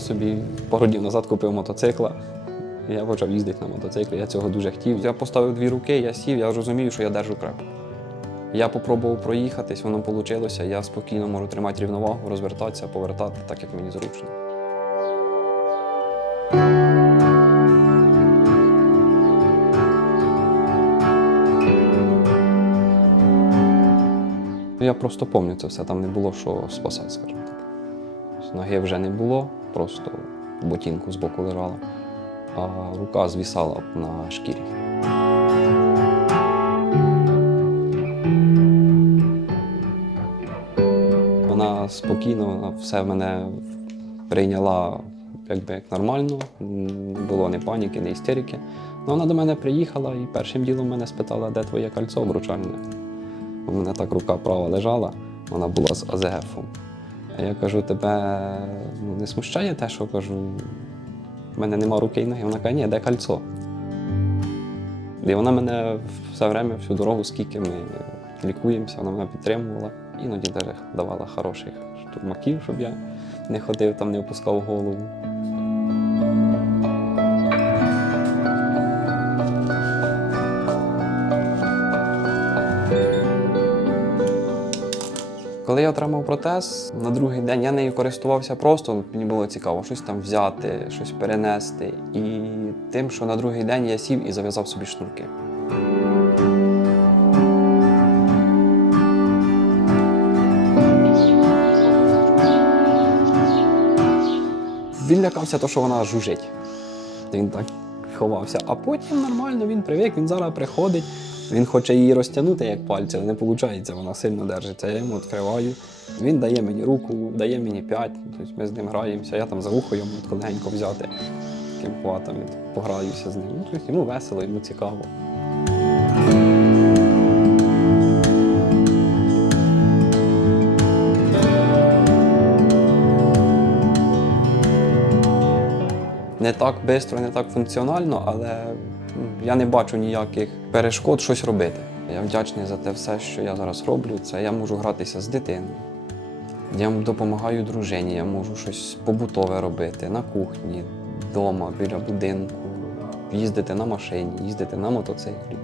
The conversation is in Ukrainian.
собі пару днів назад купив мотоцикла. Я почав їздити на мотоциклі. Я цього дуже хотів. Я поставив дві руки, я сів, я розумію, що я держу крепко. Я попробував проїхатись, воно вийшло. Я спокійно можу тримати рівновагу, розвертатися, повертати так, як мені зручно. Я просто пам'ятаю це все, там не було що спасати, скажімо так. Ноги вже не було, просто ботинку збоку лежала, а рука звісала на шкірі. Вона спокійно все в мене прийняла якби як нормально, не було ні паніки, ні істерики. Ну, вона до мене приїхала і першим ділом мене спитала, де твоє кольцо обручальне. У мене так рука права лежала, вона була з АЗФом. А я кажу, тебе ну, не смущає те, що кажу, в мене нема руки і ноги. Вона каже, ні, де кольцо. І вона мене все время, всю дорогу, скільки ми лікуємося, вона мене підтримувала. Іноді навіть давала хороших штурмаків, щоб я не ходив там, не опускав голову. Коли я отримав протез, на другий день я нею користувався просто, мені було цікаво щось там взяти, щось перенести. І тим, що на другий день я сів і зав'язав собі шнурки. Він лякався, то, що вона жужить. Він так ховався. А потім нормально він привик, він зараз приходить. Він хоче її розтягнути як пальці, але не виходить, вона сильно держиться. Я йому відкриваю. Він дає мені руку, дає мені п'ять, тобто ми з ним граємося, я там за вухо йому легенько взяти таким хватом, пограюся з ним. Ну, тобто йому весело, йому цікаво. Не так швидко, не так функціонально, але я не бачу ніяких перешкод щось робити. Я вдячний за те все, що я зараз роблю. Це я можу гратися з дитиною. Я допомагаю дружині, я можу щось побутове робити на кухні, вдома, біля будинку, їздити на машині, їздити на мотоциклі.